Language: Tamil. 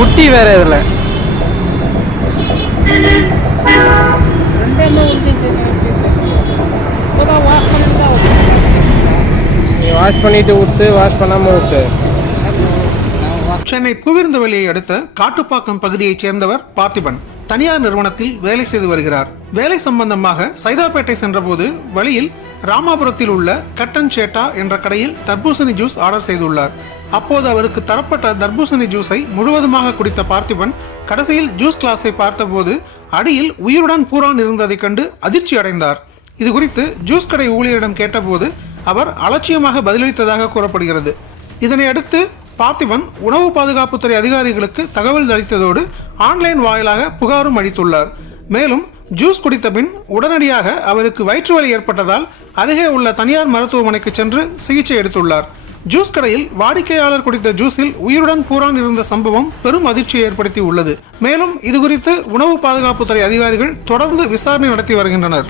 குட்டி வேற இதில் நீ வாஷ் பண்ணிட்டு ஊற்று, வாஷ் பண்ணாமல் ஊற்று. சென்னை பூவிருந்தவெளியை அடுத்த காட்டுப்பாக்கம் பகுதியைச் சேர்ந்தவர் பார்த்திபன். தனியார் நிறுவனத்தில் வேலை செய்து வருகிறார். வேலை சம்பந்தமாக சைதாப்பேட்டை சென்றபோது வழியில் ராமாபுரத்தில் உள்ள கட்டன் சேட்டா என்ற கடையில் தர்பூசணி ஜூஸ் ஆர்டர் செய்துள்ளார். அப்போது அவருக்கு தரப்பட்ட தர்பூசணி ஜூஸை முழுவதுமாக குடித்த பார்த்திபன் கடைசியில் ஜூஸ் கிளாஸை பார்த்தபோது அடியில் உயிருடன் பூரான் இருந்ததைக் கண்டு அதிர்ச்சி அடைந்தார். இது குறித்து ஜூஸ் கடை ஊழியரிடம் கேட்டபோது அவர் அலட்சியமாக பதிலளித்ததாக கூறப்படுகிறது. இதனை அடுத்து பார்த்திபன் உணவு பாதுகாப்புத்துறை அதிகாரிகளுக்கு தகவல் அளித்ததோடு ஆன்லைன் வாயிலாக புகாரும் அளித்துள்ளார். மேலும் ஜூஸ் குடித்த பின் உடனடியாக அவருக்கு வயிற்று வலி ஏற்பட்டதால் அருகே உள்ள தனியார் மருத்துவமனைக்கு சென்று சிகிச்சை எடுத்துள்ளார். ஜூஸ் கடையில் வாடிக்கையாளர் குடித்த ஜூஸில் உயிருடன் பூரான் இருந்த சம்பவம் பெரும் அதிர்ச்சியை ஏற்படுத்தி உள்ளது. மேலும் இதுகுறித்து உணவு பாதுகாப்புத்துறை அதிகாரிகள் தொடர்ந்து விசாரணை நடத்தி வருகின்றனர்.